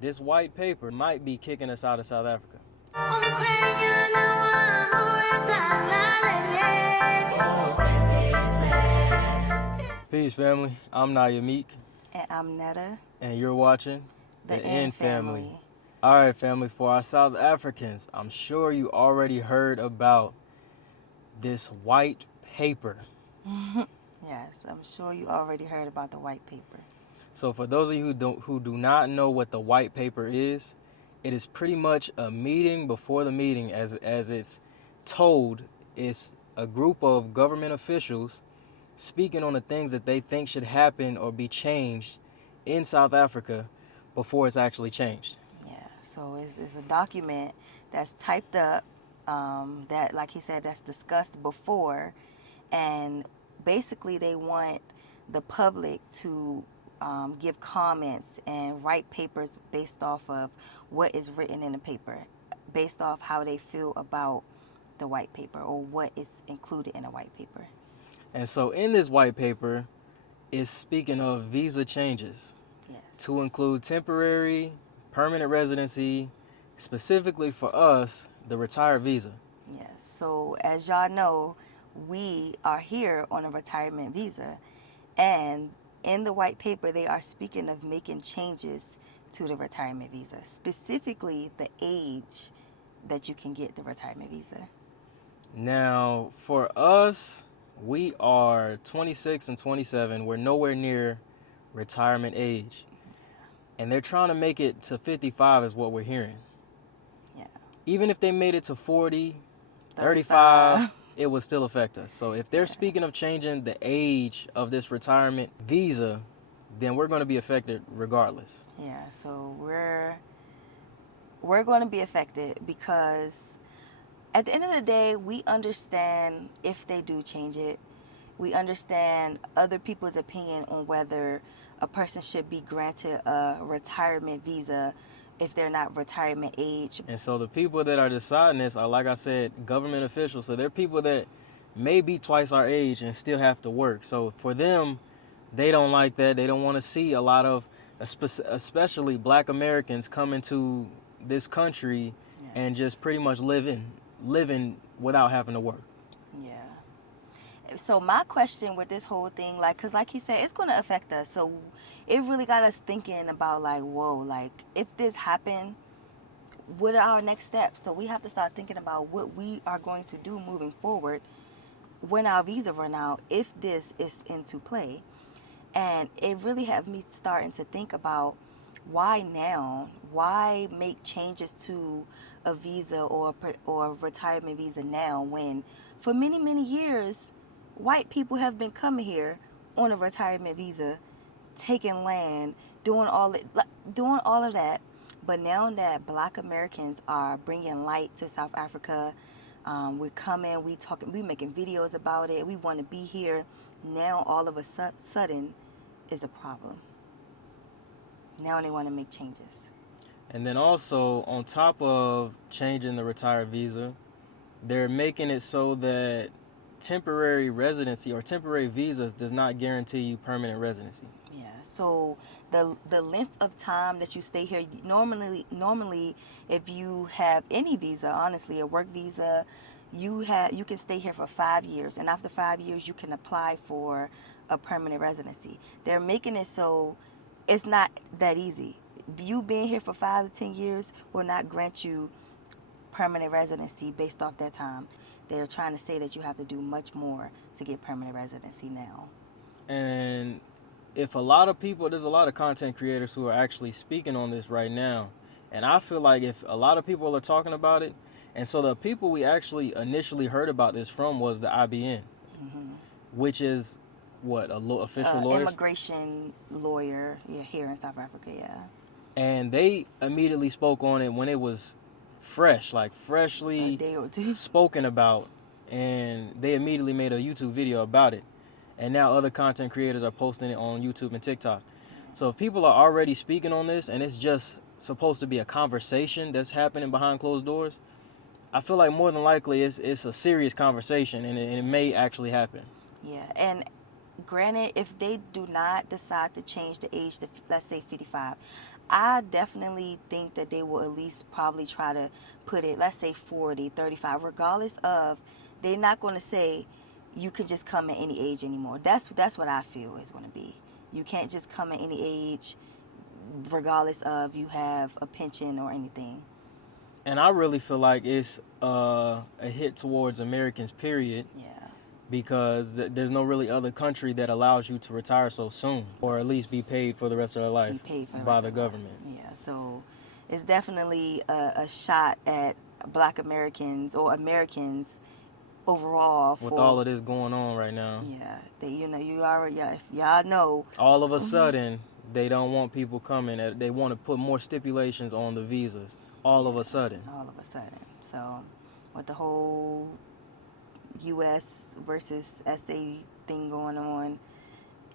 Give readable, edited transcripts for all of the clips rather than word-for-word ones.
this white paper might be kicking us out of South Africa. Peace, family. I'm Naya Meek. And I'm Netta. And you're watching The N Family. All right, family. For our South Africans, I'm sure you already heard about this white paper. Yes, I'm sure you already heard about the white paper. So for those of you who do not know what the white paper is, it is pretty much a meeting before the meeting, as it's told. It's a group of government officials speaking on the things that they think should happen or be changed in South Africa before it's actually changed. Yeah, so it's a document that's typed up, that, like he said, that's discussed before, and basically they want the public to give comments and write papers based off of what is written in the paper, based off how they feel about the white paper or what is included in the white paper. And so in this white paper, it's speaking of visa changes. Yes. To include temporary, permanent residency, specifically for us, the retired visa. Yes. So as y'all know, we are here on a retirement visa, and in the white paper, they are speaking of making changes to the retirement visa, specifically the age that you can get the retirement visa. Now, for us, we are 26 and 27. We're nowhere near retirement age. And they're trying to make it to 55 is what we're hearing. Yeah. Even if they made it to 40, 35, it would still affect us. So if they're speaking of changing the age of this retirement visa, then we're going to be affected regardless. Yeah, so we're going to be affected because at the end of the day, we understand if they do change it. We understand other people's opinion on whether a person should be granted a retirement visa if they're not retirement age. And so the people that are deciding this are, like I said, government officials. So they're people that may be twice our age and still have to work. So for them, they don't like that. They don't want to see a lot of, especially Black Americans, come into this country and just pretty much living without having to work. Yeah. So my question with this whole thing, because like he said, it's going to affect us. So it really got us thinking about whoa, if this happened, what are our next steps? So we have to start thinking about what we are going to do moving forward when our visa run out, if this is into play. And it really had me starting to think about why now? Why make changes to a visa or a retirement visa now when for many, many years, white people have been coming here on a retirement visa, taking land, doing all of that. But now that Black Americans are bringing light to South Africa, we're coming, we making videos about it, we want to be here. Now all of a sudden is a problem. Now they want to make changes. And then also, on top of changing the retired visa, they're making it so that temporary residency or temporary visas does not guarantee you permanent residency. Yeah. So the length of time that you stay here, normally if you have any visa, honestly, a work visa, you can stay here for 5 years, and after 5 years you can apply for a permanent residency. They're making it so it's not that easy. You being here for 5 to 10 years will not grant you permanent residency based off that time. They're trying to say that you have to do much more to get permanent residency now. And if a lot of people, there's a lot of content creators who are actually speaking on this right now. And I feel like if a lot of people are talking about it, and so the people we actually initially heard about this from was the IBN, which is what, official lawyer? Immigration lawyer, here in South Africa, yeah. And they immediately spoke on it when it was freshly a day or two spoken about, and they immediately made a YouTube video about it. And now other content creators are posting it on YouTube and TikTok. So if people are already speaking on this and it's just supposed to be a conversation that's happening behind closed doors, I feel like more than likely it's a serious conversation, and it may actually happen. Yeah, and granted, if they do not decide to change the age to, let's say, 55, I definitely think that they will at least probably try to put it, let's say 40, 35, regardless of, they're not going to say you can just come at any age anymore. That's what I feel is going to be. You can't just come at any age, regardless of you have a pension or anything. And I really feel like it's a hit towards Americans, period, Yeah. because there's no really other country that allows you to retire so soon, or at least be paid for the rest of their life Be paid for the by rest the of their life. government. Yeah. So it's definitely a shot at Black Americans or Americans overall. With all of this going on right now, Yeah, you already, yeah, if y'all know, all of a sudden they don't want people coming. They want to put more stipulations on the visas. All of a sudden. all of a sudden. So, with the whole U.S. versus SA thing going on,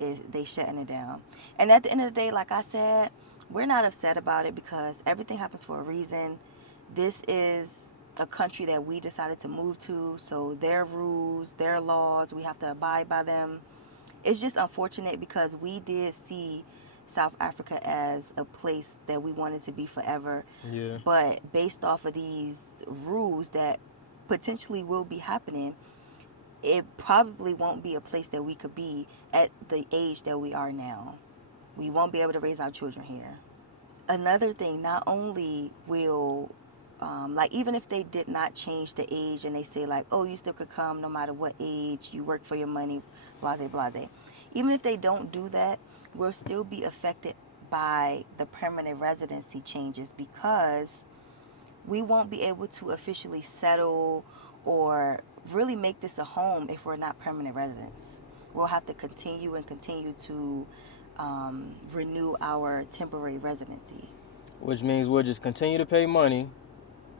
is they shutting it down. And at the end of the day, like I said, we're not upset about it because everything happens for a reason. This is a country that we decided to move to, so their rules, their laws, we have to abide by them. It's just unfortunate because we did see South Africa as a place that we wanted to be forever. Yeah. But based off of these rules that potentially will be happening, it probably won't be a place that we could be at the age that we are now. We won't be able to raise our children here. Another thing, not only will like, even if they did not change the age and they say like, oh, you still could come no matter what age, you work for your money, blase blase, even if they don't do that, we'll still be affected by the permanent residency changes because we won't be able to officially settle or really make this a home if we're not permanent residents. We'll have to continue to renew our temporary residency. Which means we'll just continue to pay money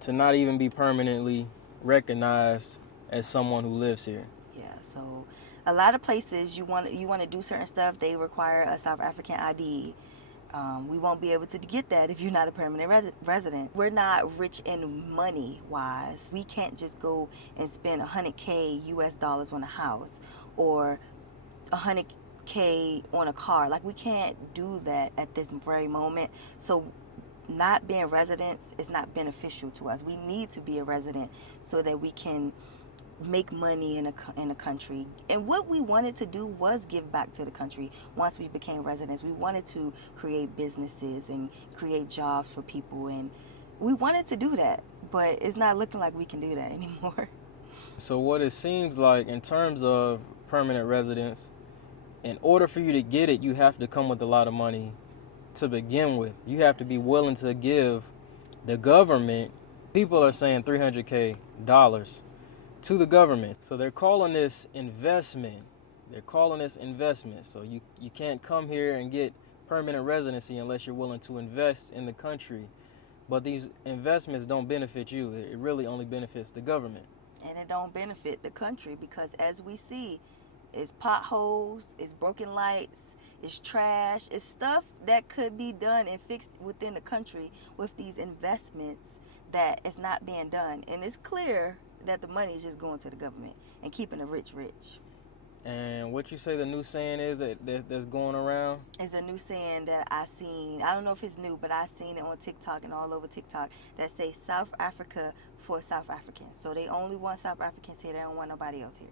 to not even be permanently recognized as someone who lives here. Yeah, so a lot of places you want to do certain stuff, they require a South African ID. We won't be able to get that if you're not a permanent resident. We're not rich in money wise. We can't just go and spend 100K US dollars on a house or 100K on a car. Like, we can't do that at this very moment. So not being residents is not beneficial to us. We need to be a resident so that we can make money in a country. And what we wanted to do was give back to the country once we became residents. We wanted to create businesses and create jobs for people, and we wanted to do that, but it's not looking like we can do that anymore. So what it seems like in terms of permanent residence, in order for you to get it, you have to come with a lot of money to begin with. You have to be willing to give the government, people are saying $300K to the government. So they're calling this investment. So you can't come here and get permanent residency unless you're willing to invest in the country. But these investments don't benefit you. It really only benefits the government. And it don't benefit the country because, as we see, it's potholes, it's broken lights, it's trash, it's stuff that could be done and fixed within the country with these investments that is not being done. And it's clear that the money is just going to the government and keeping the rich rich. And what you say the new saying is that's going around? It's a new saying that I seen. I don't know if it's new, but I seen it on TikTok and all over TikTok that say South Africa for South Africans. So they only want South Africans here. They don't want nobody else here.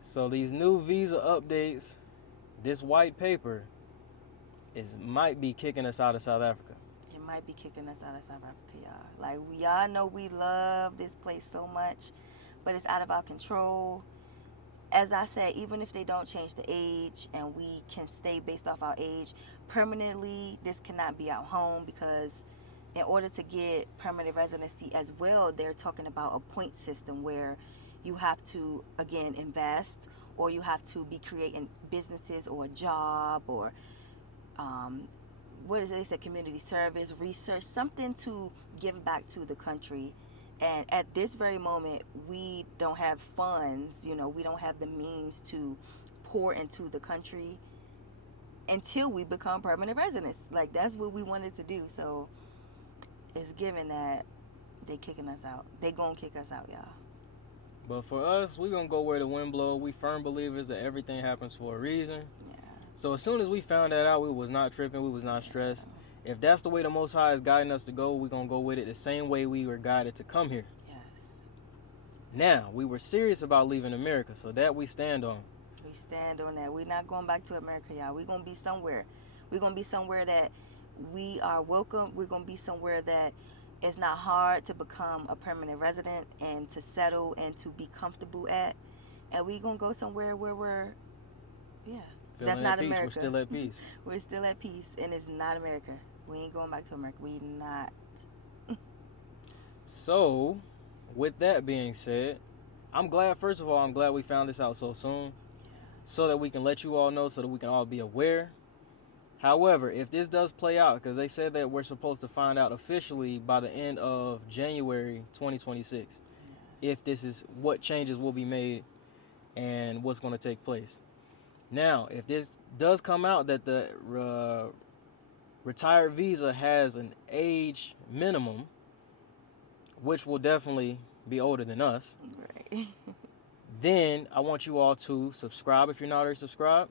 So these new visa updates, this white paper, might be kicking us out of South Africa. It might be kicking us out of South Africa, y'all. Like, y'all know we love this place so much, but it's out of our control. As I said, even if they don't change the age and we can stay based off our age, permanently, this cannot be our home because in order to get permanent residency as well, they're talking about a point system where you have to, again, invest, or you have to be creating businesses or a job, or what is it? They said community service, research, something to give back to the country. And at this very moment, we don't have funds, we don't have the means to pour into the country until we become permanent residents. Like, that's what we wanted to do. So it's given that they kicking us out. They gonna kick us out, y'all. But for us, we're going to go where the wind blows. We firm believers that everything happens for a reason. Yeah. So as soon as we found that out, we was not tripping, we was not stressed. If that's the way the Most High is guiding us to go, we're going to go with it the same way we were guided to come here. Yes. Now, we were serious about leaving America, so that we stand on. We stand on that. We're not going back to America, y'all. We're going to be somewhere. We're going to be somewhere that we are welcome. We're going to be somewhere that it's not hard to become a permanent resident and to settle and to be comfortable at. And we're going to go somewhere where we're, that's not peace. America. We're still at peace. We're still at peace, and it's not America. We ain't going back to America. We not. So, with that being said, I'm glad, first of all, I'm glad we found this out so soon, so that we can let you all know, so that we can all be aware. However, if this does play out, because they said that we're supposed to find out officially by the end of January 2026, if this is what changes will be made and what's going to take place. Now, if this does come out that the retired visa has an age minimum, which will definitely be older than us, Right. then I want you all to subscribe if you're not already subscribed.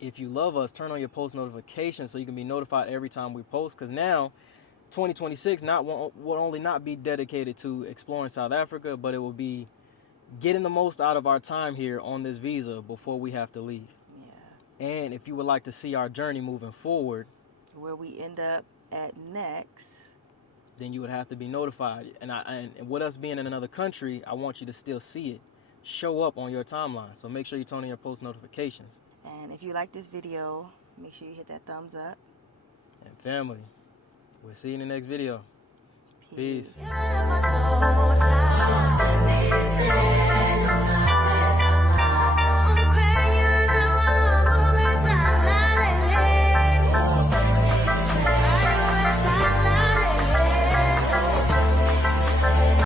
If you love us, turn on your post notifications so you can be notified every time we post. Because now, 2026 will only not be dedicated to exploring South Africa, but it will be getting the most out of our time here on this visa before we have to leave. Yeah. And if you would like to see our journey moving forward, Where we end up at next. then you would have to be notified. And with us being in another country, I want you to still see it show up on your timeline. So make sure you turn on your post notifications. And if you like this video, make sure you hit that thumbs up. And family, we'll see you in the next video. Peace. Peace.